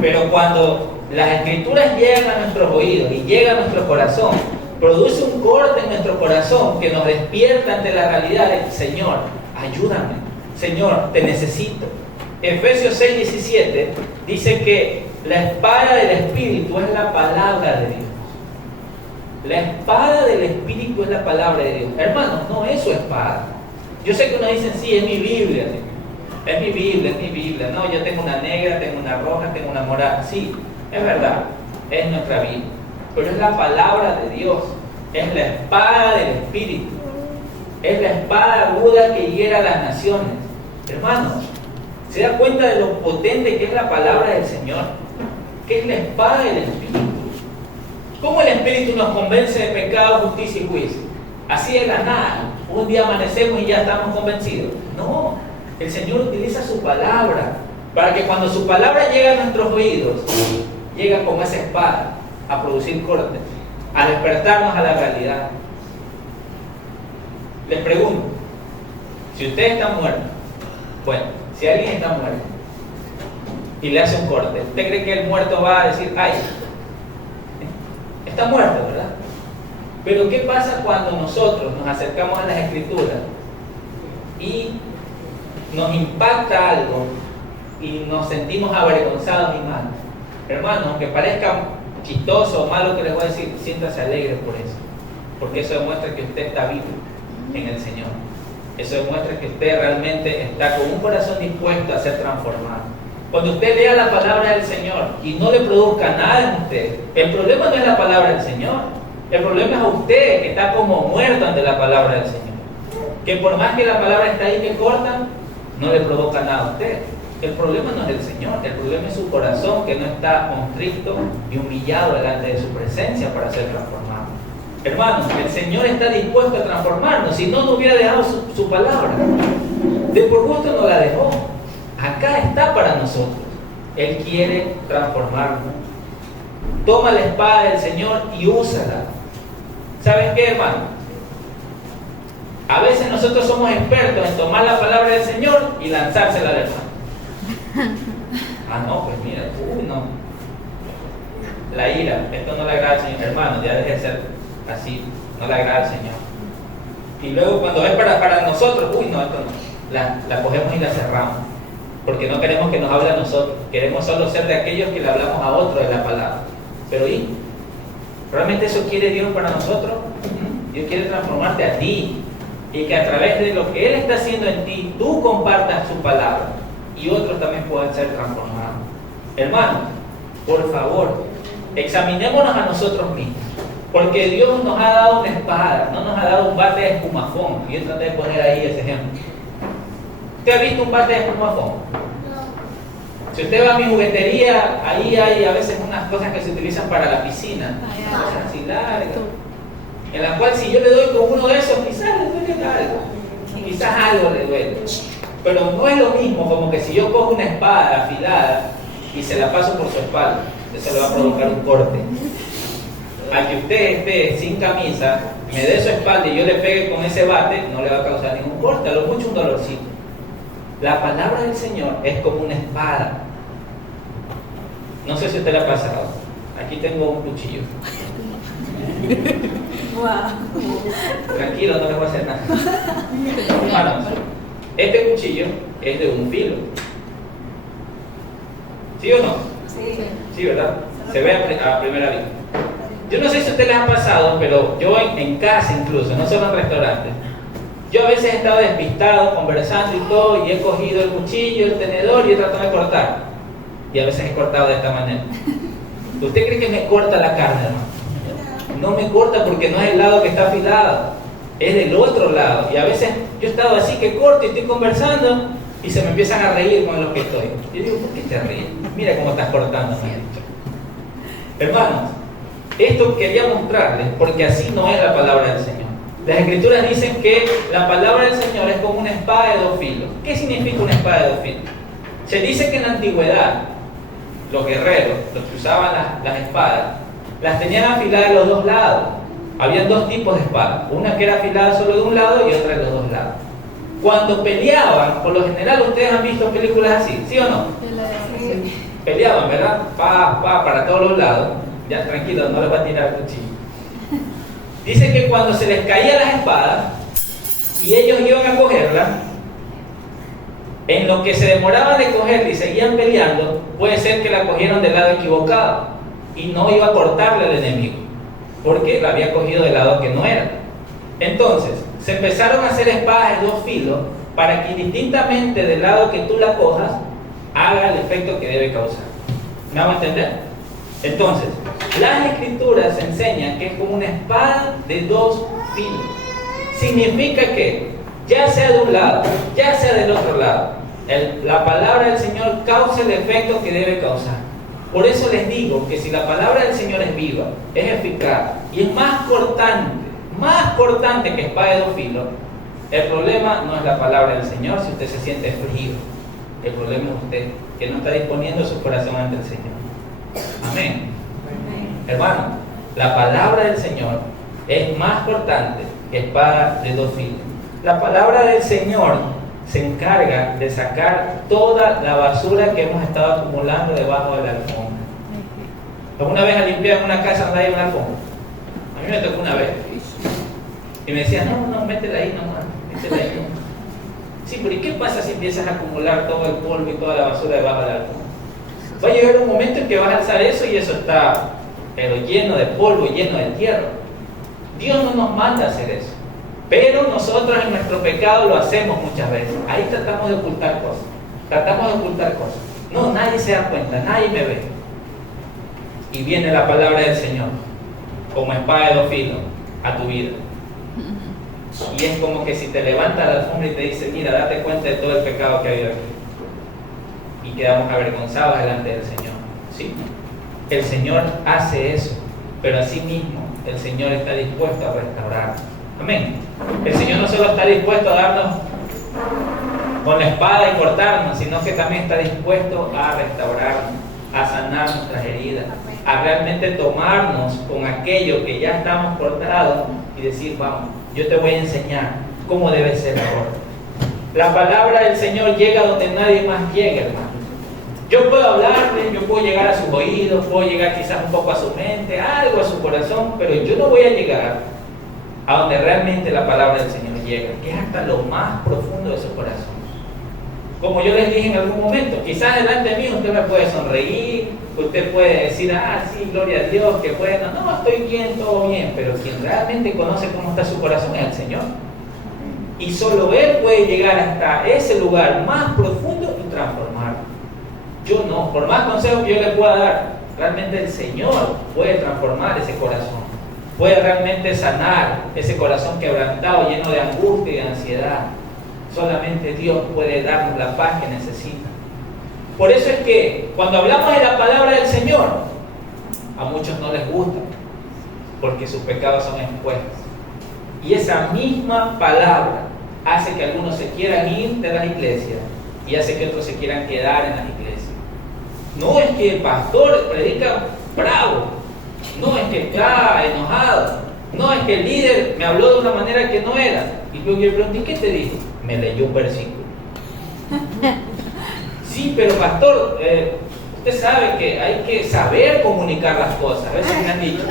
Pero cuando las escrituras llegan a nuestros oídos y llegan a nuestro corazón, produce un corte en nuestro corazón que nos despierta ante la realidad de: Señor, ayúdame. Señor, te necesito. Efesios 6:17 dice que la espada del Espíritu es la palabra de Dios. La espada del Espíritu es la palabra de Dios. Hermanos, no es su espada. Yo sé que uno dice: sí, es mi Biblia. Es mi Biblia, es mi Biblia. No, yo tengo una negra, tengo una roja, tengo una morada. Sí, es verdad, es nuestra Biblia. Pero es la palabra de Dios. Es la espada del Espíritu. Es la espada aguda que hiera a las naciones. Hermanos, ¿se da cuenta de lo potente que es la palabra del Señor? Que es la espada del Espíritu. ¿Cómo el Espíritu nos convence de pecado, justicia y juicio? Así de la nada. Un día amanecemos y ya estamos convencidos. No, el Señor utiliza su palabra para que cuando su palabra llega a nuestros oídos, llega como esa espada a producir cortes, a despertarnos a la realidad. Les pregunto, si usted está muerto, bueno, si alguien está muerto y le hace un corte, ¿usted cree que el muerto va a decir: ay, está muerto, verdad? Pero ¿qué pasa cuando nosotros nos acercamos a las escrituras y nos impacta algo y nos sentimos avergonzados y mal? Hermanos, aunque parezca chistoso o malo que les voy a decir, siéntase alegre por eso, porque eso demuestra que usted está vivo en el Señor. Eso demuestra que usted realmente está con un corazón dispuesto a ser transformado. Cuando usted lea la palabra del Señor y no le produzca nada en usted, el problema no es la palabra del Señor, el problema es a usted, que está como muerto ante la palabra del Señor, que por más que la palabra está ahí que corta, no le provoca nada a usted. El problema no es el Señor, el problema es su corazón, que no está constricto y humillado delante de su presencia para ser transformado. Hermanos, el Señor está dispuesto a transformarnos. Si no, no hubiera dejado su palabra. De por gusto no la dejó. Acá está para nosotros. Él quiere transformarnos. Toma la espada del Señor y úsala. ¿Saben qué, hermano? A veces nosotros somos expertos en tomar la palabra del Señor y lanzársela al hermano. Ah, no, pues mira, no. La ira, esto no le agrada al Señor. Hermano, ya deje de ser así, no le agrada al Señor. Y luego cuando es para nosotros, no, esto no. La cogemos y la cerramos. Porque no queremos que nos hable a nosotros. Queremos solo ser de aquellos que le hablamos a otro de la palabra. Pero ¿y? ¿Realmente eso quiere Dios para nosotros? Dios quiere transformarte a ti. Y que a través de lo que Él está haciendo en ti, tú compartas su palabra. Y otros también puedan ser transformados. Hermanos, por favor, examinémonos a nosotros mismos. Porque Dios nos ha dado una espada, no nos ha dado un bate de espumafón. Yo traté de poner ahí ese ejemplo. ¿Usted ha visto un bate de espumafón? No. Si usted va a mi juguetería, ahí hay a veces unas cosas que se utilizan para la piscina. Cosas así largas. En la cual si yo le doy con uno de esos, quizás le duele algo. Quizás algo le duele. Pero no es lo mismo como que si yo cojo una espada afilada y se la paso por su espalda. Eso le va a provocar un corte. Al que usted esté sin camisa, me dé su espalda y yo le pegue con ese bate, no le va a causar ningún corte, a lo mucho un dolorcito. La palabra del Señor es como una espada. No sé si a usted le ha pasado. Aquí tengo un cuchillo. Tranquilo, no les voy a hacer nada. Hermanos, este cuchillo es de un filo. ¿Sí o no? Sí. Sí, ¿verdad? Se ve a primera vista. Yo no sé si a ustedes les ha pasado, pero yo en casa incluso, no solo en restaurantes, yo a veces he estado despistado, conversando y todo, y he cogido el cuchillo, el tenedor y he tratado de cortar. Y a veces he cortado de esta manera. ¿Usted cree que me corta la carne, hermano? No me corta porque no es el lado que está afilado, es del otro lado. Y a veces yo he estado así que corto y estoy conversando y se me empiezan a reír con los que estoy. Yo digo, ¿por qué te ríes? Mira cómo estás cortando. Hermanos, Esto quería mostrarles, porque así no es la palabra del Señor. Las Escrituras dicen que la palabra del Señor es como una espada de dos filos. ¿Qué significa una espada de dos filos? Se dice que en la antigüedad, los guerreros, los que usaban las espadas, las tenían afiladas de los dos lados. Habían dos tipos de espadas, una que era afilada solo de un lado y otra de los dos lados. Cuando peleaban, por lo general ustedes han visto películas así, ¿sí o no? Sí. Peleaban, ¿verdad? Para todos los lados. Ya, tranquilo, no les va a tirar el cuchillo. Dice que cuando se les caían las espadas y ellos iban a cogerla, en lo que se demoraban de cogerla y seguían peleando, puede ser que la cogieron del lado equivocado y no iba a cortarle al enemigo, porque la había cogido del lado que no era. Entonces, se empezaron a hacer espadas de dos filos para que indistintamente del lado que tú la cojas, haga el efecto que debe causar. ¿Me hago entender? Entonces, las Escrituras enseñan que es como una espada de dos filos. Significa que, ya sea de un lado, ya sea del otro lado, la palabra del Señor causa el efecto que debe causar. Por eso les digo que si la palabra del Señor es viva, es eficaz y es más cortante que espada de dos filos, el problema no es la palabra del Señor si usted se siente frío. El problema es usted, que no está disponiendo su corazón ante el Señor. Amén. Hermano, la palabra del Señor es más cortante que espada de dos filos. La palabra del Señor se encarga de sacar toda la basura que hemos estado acumulando debajo de la alfombra. ¿Alguna vez a limpiar una casa donde hay una alfombra? A mí me tocó una vez. Y me decían, no, métela ahí nomás, métela ahí nomás. Sí, pero ¿y qué pasa si empiezas a acumular todo el polvo y toda la basura debajo de la alfombra? Va a llegar un momento en que vas a alzar eso y eso está pero lleno de polvo, lleno de tierra. Dios no nos manda a hacer eso, pero nosotros en nuestro pecado lo hacemos muchas veces. Ahí tratamos de ocultar cosas. No, nadie se da cuenta, nadie me ve. Y viene la palabra del Señor como espada de dos filos a tu vida. Y es como que si te levanta la alfombra y te dice, mira, date cuenta de todo el pecado que ha habido aquí. Y quedamos avergonzados delante del Señor. ¿Sí? El Señor hace eso, pero asimismo el Señor está dispuesto a restaurarnos. Amén. El Señor no solo está dispuesto a darnos con la espada y cortarnos, sino que también está dispuesto a restaurarnos, a sanar nuestras heridas, a realmente tomarnos con aquello que ya estamos cortados y decir, vamos, yo te voy a enseñar cómo debe ser ahora. La palabra del Señor llega donde nadie más llega, hermano. Yo puedo hablarle, yo puedo llegar a sus oídos, puedo llegar quizás un poco a su mente, algo a su corazón, pero yo no voy a llegar a donde realmente la palabra del Señor llega, que es hasta lo más profundo de su corazón. Como yo les dije en algún momento, quizás delante de mí usted me puede sonreír, usted puede decir, sí, gloria a Dios, que bueno, no, estoy bien, todo bien, pero quien realmente conoce cómo está su corazón es el Señor. Y solo Él puede llegar hasta ese lugar más profundo y transformarlo. Yo no, por más consejos que yo le pueda dar, realmente el Señor puede transformar ese corazón, puede realmente sanar ese corazón quebrantado, lleno de angustia y de ansiedad. Solamente Dios puede darnos la paz que necesita. Por eso es que cuando hablamos de la palabra del Señor, a muchos no les gusta, porque sus pecados son expuestos. Y esa misma palabra hace que algunos se quieran ir de las iglesias y hace que otros se quieran quedar en las iglesias. No es que el pastor predica bravo, no es que está enojado, no es que el líder me habló de una manera que no era. Y luego yo le pregunté, ¿qué te dijo? Me leyó un versículo. Sí, pero pastor, usted sabe que hay que saber comunicar las cosas. A veces me han dicho,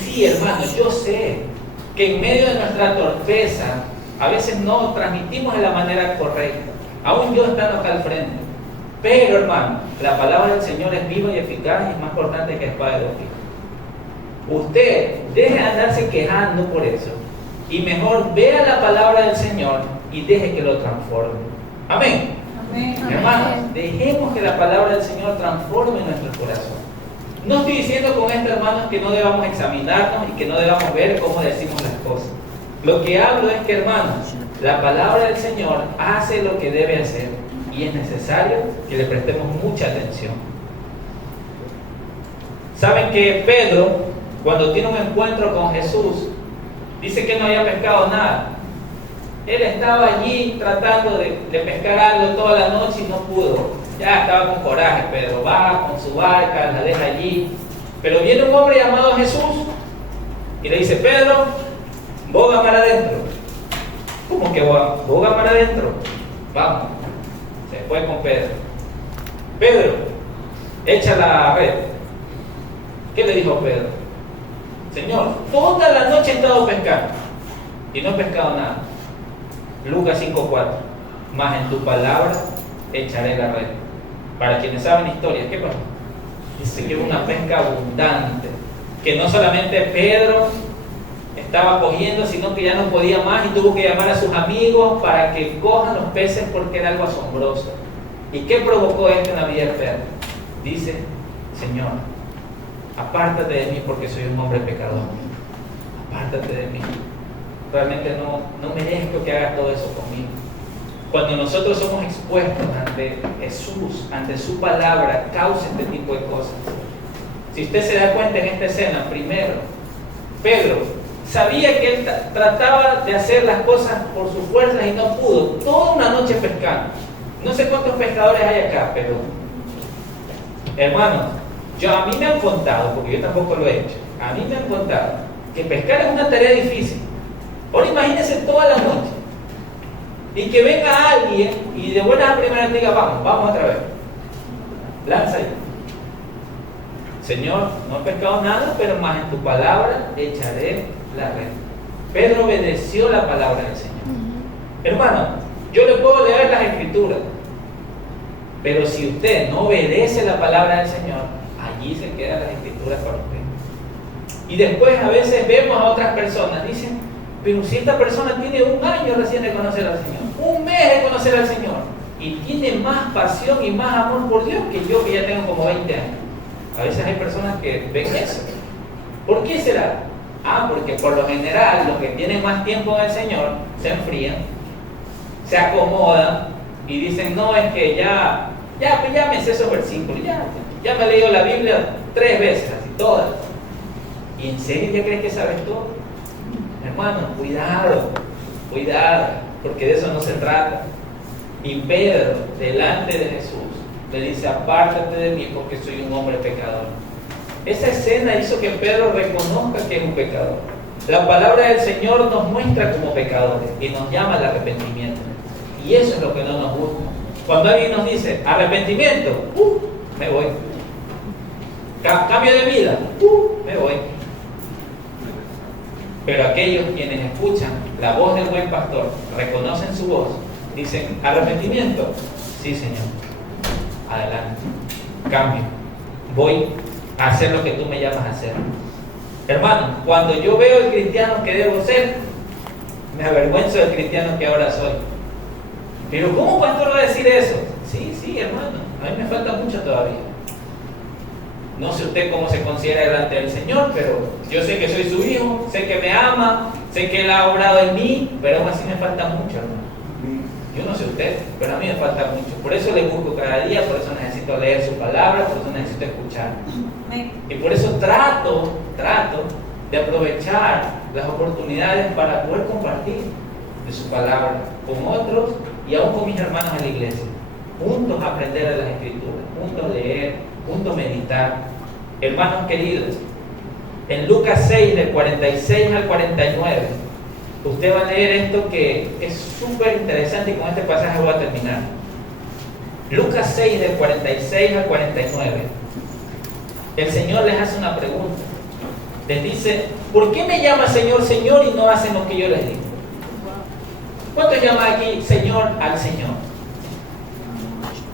sí hermano, yo sé que en medio de nuestra torpeza a veces no transmitimos de la manera correcta, aún yo estando acá al frente. Pero hermano, la palabra del Señor es viva y eficaz y es más cortante que espada de dos filos. Usted deje de andarse quejando por eso y mejor vea la palabra del Señor y deje que lo transforme. Amén. Amén. Hermanos, dejemos que la palabra del Señor transforme nuestro corazón. No estoy diciendo con esto, hermanos, que no debamos examinarnos y que no debamos ver cómo decimos las cosas. Lo que hablo es que, hermanos, la palabra del Señor hace lo que debe hacer y es necesario que le prestemos mucha atención. Saben que Pedro cuando tiene un encuentro con Jesús, dice que no había pescado nada. Él estaba allí tratando de pescar algo toda la noche y no pudo. Ya estaba con coraje. Pedro va con su barca, la deja allí. Pero viene un hombre llamado Jesús y le dice: Pedro, boga para adentro. ¿Cómo que boga para adentro? Vamos. Se fue con Pedro. Pedro, echa la red. ¿Qué le dijo Pedro? Señor, toda la noche he estado pescando y no he pescado nada. Lucas 5:4. Mas en tu palabra echaré la red. Para quienes saben historia, ¿qué pasó? Dice que hubo una pesca abundante, que no solamente Pedro estaba cogiendo, sino que ya no podía más y tuvo que llamar a sus amigos para que cojan los peces, porque era algo asombroso. ¿Y qué provocó esto en la vida de Pedro? Dice: Señor, apártate de mí porque soy un hombre pecador. Apártate de mí. Realmente no merezco que hagas todo eso conmigo. Cuando nosotros somos expuestos ante Jesús, ante su palabra, causa este tipo de cosas. Si usted se da cuenta en esta escena, primero, Pedro sabía que él trataba de hacer las cosas por sus fuerzas y no pudo. Toda una noche pescando. No sé cuántos pescadores hay acá, pero hermanos, a mí me han contado, porque yo tampoco lo he hecho, a mí me han contado que pescar es una tarea difícil. Ahora imagínense toda la noche y que venga alguien y de buenas a primeras diga: vamos otra vez, lanza ahí. Señor, no he pescado nada, pero más en tu palabra echaré la red. Pedro obedeció la palabra del Señor. Hermano, yo le puedo leer las escrituras, pero si usted no obedece la palabra del Señor, allí se quedan las escrituras para usted. Y después a veces vemos a otras personas, dicen: pero si esta persona tiene 1 año recién de conocer al Señor, 1 mes de conocer al Señor, y tiene más pasión y más amor por Dios que yo, que ya tengo como 20 años. A veces hay personas que ven eso. ¿Por qué será? Porque por lo general los que tienen más tiempo en el Señor se enfrían, se acomodan y dicen: no, es que ya me sé esos versículos, ya me he leído la Biblia 3 veces, así todas. ¿Y en serio ya crees que sabes todo? Hermano, cuidado, porque de eso no se trata. Y Pedro, delante de Jesús, le dice: apártate de mí porque soy un hombre pecador. Esa escena hizo que Pedro reconozca que es un pecador. La palabra del Señor nos muestra como pecadores y nos llama al arrepentimiento. Y eso es lo que no nos gusta. Cuando alguien nos dice arrepentimiento, me voy. Cambio de vida, me voy. Pero aquellos quienes escuchan la voz del buen pastor, reconocen su voz, dicen: arrepentimiento, sí, Señor, adelante, cambio, voy a hacer lo que tú me llamas a hacer. Hermano, cuando yo veo el cristiano que debo ser, me avergüenzo del cristiano que ahora soy. Pero ¿cómo, pastor, va a decir eso? Sí, hermano, a mí me falta mucho todavía. No sé usted cómo se considera delante del Señor, pero yo sé que soy su hijo, sé que me ama, sé que Él ha obrado en mí, pero aún así me falta mucho, hermano. Yo no sé usted, pero a mí me falta mucho. Por eso le busco cada día, por eso necesito leer su palabra, por eso necesito escuchar. Y por eso trato de aprovechar las oportunidades para poder compartir de su palabra con otros y aún con mis hermanos en la iglesia. Juntos aprender de las escrituras, juntos leer, juntos meditar. Hermanos queridos, en Lucas 6, del 46 al 49, usted va a leer esto que es súper interesante, y con este pasaje voy a terminar. Lucas 6, del 46 al 49, el Señor les hace una pregunta. Les dice: ¿por qué me llaman Señor, Señor y no hacen lo que yo les digo? ¿Cuántos llaman aquí Señor al Señor?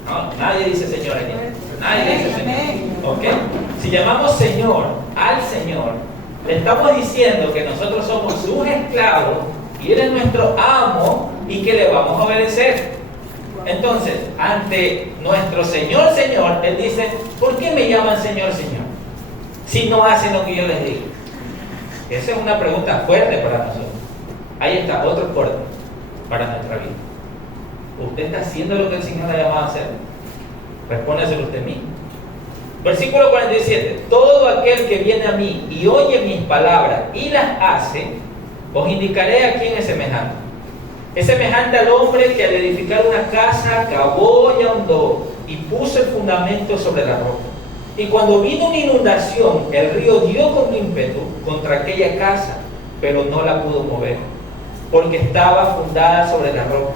No, nadie dice Señor aquí. Nadie dice Señor. ¿Ok? Si llamamos Señor al Señor, le estamos diciendo que nosotros somos sus esclavos y Él es nuestro amo y que le vamos a obedecer. Entonces, ante nuestro Señor, Él dice: ¿por qué me llaman Señor, Señor? Si no hacen lo que yo les digo. Esa es una pregunta fuerte para nosotros. Ahí está otro corte para nuestra vida. ¿Usted está haciendo lo que el Señor le ha llamado a hacer? Respóndeselo usted mismo. Versículo 47. Todo aquel que viene a mí y oye mis palabras y las hace, os indicaré a quién es semejante. Es semejante al hombre que al edificar una casa cavó y ahondó y puso el fundamento sobre la roca. Y cuando vino una inundación, el río dio con ímpetu contra aquella casa, pero no la pudo mover, porque estaba fundada sobre la roca.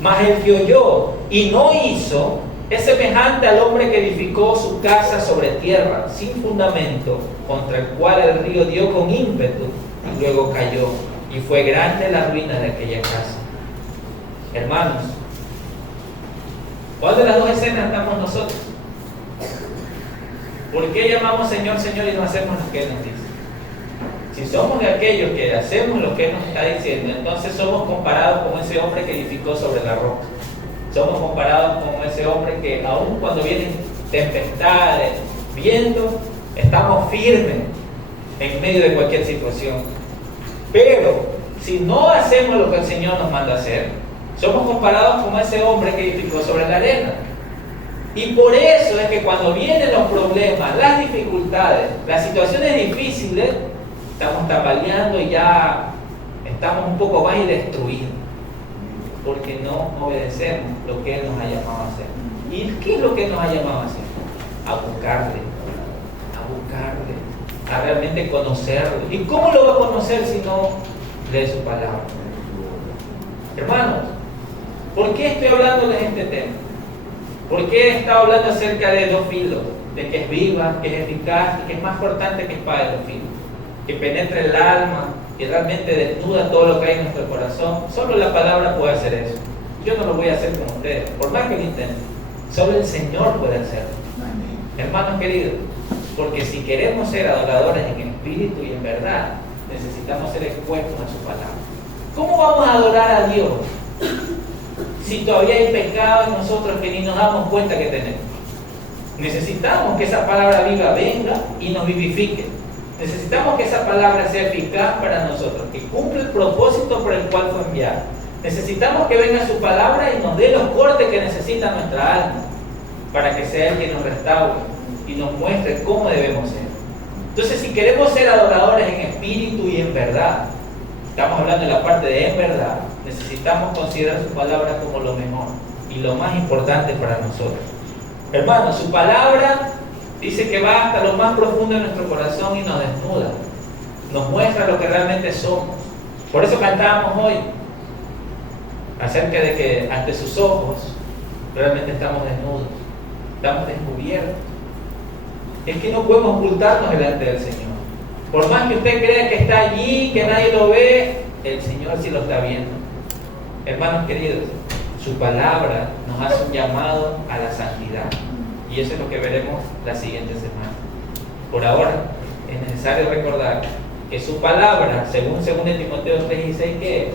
Mas el que oyó y no hizo es semejante al hombre que edificó su casa sobre tierra, sin fundamento, contra el cual el río dio con ímpetu y luego cayó, y fue grande la ruina de aquella casa. Hermanos, ¿cuál de las dos escenas estamos nosotros? ¿Por qué llamamos Señor, Señor y no hacemos lo que Él nos dice? Si somos de aquellos que hacemos lo que Él nos está diciendo, entonces somos comparados con ese hombre que edificó sobre la roca. Somos comparados con ese hombre que aun cuando vienen tempestades, viento, estamos firmes en medio de cualquier situación. Pero si no hacemos lo que el Señor nos manda hacer, somos comparados con ese hombre que edificó sobre la arena. Y por eso es que cuando vienen los problemas, las dificultades, las situaciones difíciles, estamos tambaleando y ya estamos un poco más y destruidos, porque no obedecemos lo que Él nos ha llamado a hacer. ¿Y qué es lo que Él nos ha llamado a hacer? A buscarle, a realmente conocerlo. ¿Y cómo lo va a conocer si no lee su palabra? Hermanos, ¿por qué estoy hablando de este tema? ¿Por qué he estado hablando acerca de dos filos? De que es viva, que es eficaz y que es más cortante que espada de dos filos, que penetra el alma y realmente desnuda todo lo que hay en nuestro corazón. Solo la palabra puede hacer eso. Yo no lo voy a hacer con ustedes, por más que lo intenten. Solo el Señor puede hacerlo. Hermanos queridos, porque si queremos ser adoradores en espíritu y en verdad, necesitamos ser expuestos a su palabra. ¿Cómo vamos a adorar a Dios si todavía hay pecado en nosotros que ni nos damos cuenta que tenemos? Necesitamos que esa palabra viva venga y nos vivifique. Necesitamos que esa palabra sea eficaz para nosotros, que cumpla el propósito por el cual fue enviada. Necesitamos que venga su palabra y nos dé los cortes que necesita nuestra alma, para que sea Él quien nos restaure y nos muestre cómo debemos ser. Entonces, si queremos ser adoradores en espíritu y en verdad, estamos hablando de la parte de en verdad, necesitamos considerar su palabra como lo mejor y lo más importante para nosotros. Hermanos, su palabra dice que va hasta lo más profundo de nuestro corazón y nos desnuda, nos muestra lo que realmente somos. Por eso cantábamos hoy acerca de que ante sus ojos realmente estamos desnudos, estamos descubiertos. Es que no podemos ocultarnos delante del Señor. Por más que usted crea que está allí, que nadie lo ve, el Señor sí lo está viendo. Hermanos queridos, su palabra nos hace un llamado a la santidad. Y eso es lo que veremos la siguiente semana. Por ahora, es necesario recordar que su palabra, según 2 Timoteo 3:16, ¿qué es?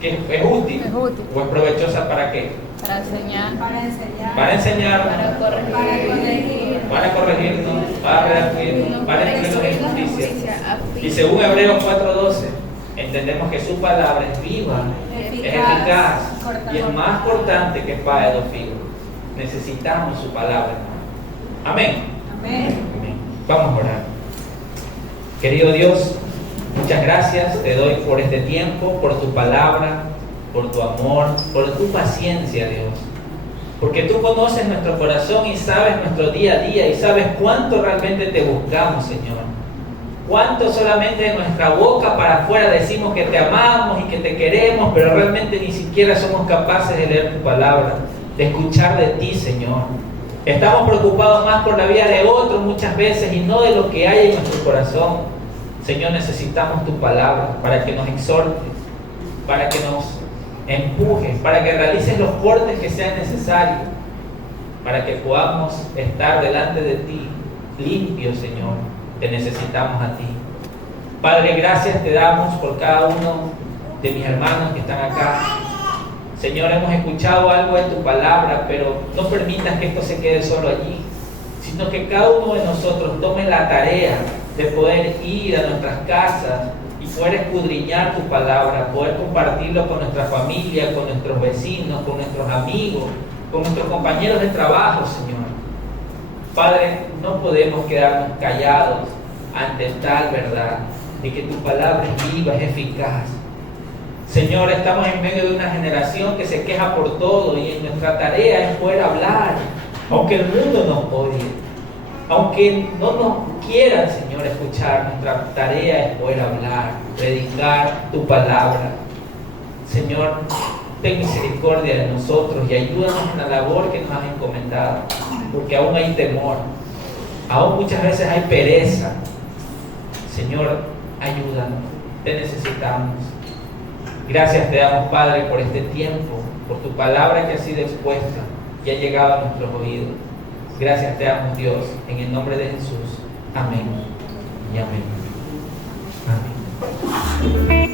¿Que es útil? Es útil. ¿O es provechosa para qué? Para enseñar. Para enseñar, Para corregir. para corregirnos, para redarguirnos, para instruirnos en justicia. Y según Hebreos 4:12, entendemos que su palabra es viva, es eficaz y es más cortante que espada de dos filos. Necesitamos su palabra. Amén. Amén. Vamos a orar. Querido Dios, muchas gracias te doy por este tiempo, por tu palabra, por tu amor, por tu paciencia, Dios. Porque tú conoces nuestro corazón y sabes nuestro día a día y sabes cuánto realmente te buscamos, Señor. Cuánto solamente de nuestra boca para afuera decimos que te amamos y que te queremos, pero realmente ni siquiera somos capaces de leer tu palabra, de escuchar de ti, Señor. Estamos preocupados más por la vida de otros muchas veces y no de lo que hay en nuestro corazón. Señor, necesitamos tu palabra para que nos exhortes, para que nos empujes, para que realices los cortes que sean necesarios, para que podamos estar delante de ti, limpios, Señor. Te necesitamos a ti. Padre, gracias te damos por cada uno de mis hermanos que están acá. Señor, hemos escuchado algo de tu palabra, pero no permitas que esto se quede solo allí, sino que cada uno de nosotros tome la tarea de poder ir a nuestras casas y poder escudriñar tu palabra, poder compartirlo con nuestra familia, con nuestros vecinos, con nuestros amigos, con nuestros compañeros de trabajo, Señor. Padre, no podemos quedarnos callados ante tal verdad de que tu palabra es viva, es eficaz. Señor, estamos en medio de una generación que se queja por todo y en nuestra tarea es poder hablar, aunque el mundo nos odie, aunque no nos quieran, Señor, escuchar. Nuestra tarea es poder hablar, predicar tu palabra. Señor, ten misericordia de nosotros y ayúdanos en la labor que nos has encomendado, porque aún hay temor, aún muchas veces hay pereza. Señor, ayúdanos, te necesitamos. Gracias te damos, Padre, por este tiempo, por tu palabra que ha sido expuesta y ha llegado a nuestros oídos. Gracias te damos, Dios, en el nombre de Jesús. Amén y amén. Amén.